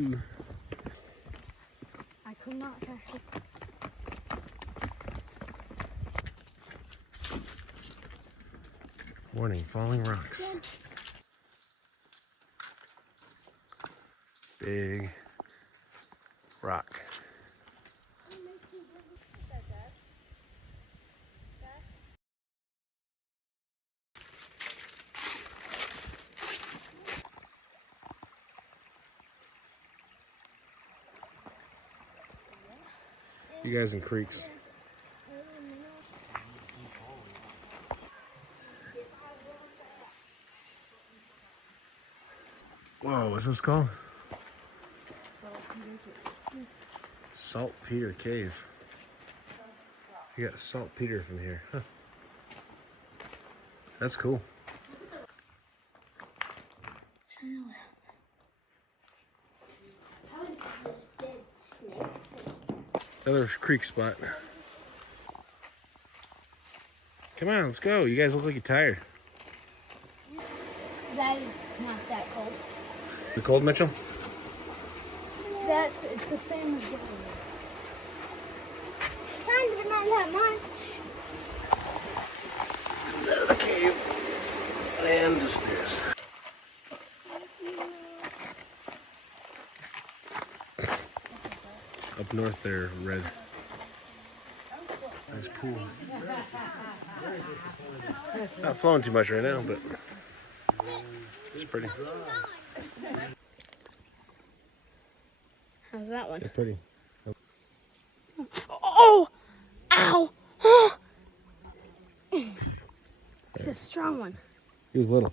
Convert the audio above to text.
I could not catch it. Warning, falling rocks. Big rock. You guys in creeks. Whoa, what's this called? Saltpeter Cave. You got saltpeter from here. Huh. That's cool. Another creek spot. Come on, let's go. You guys look like you're tired. That is not that cold. You cold, Mitchell? It's the same as down there. Kind of not that much. Comes out of the cave and disappears. Up north there, red. Nice pool. Not flowing too much right now, but it's pretty. How's that one? Yeah, pretty. Oh! Ow! It's a strong one. He was little.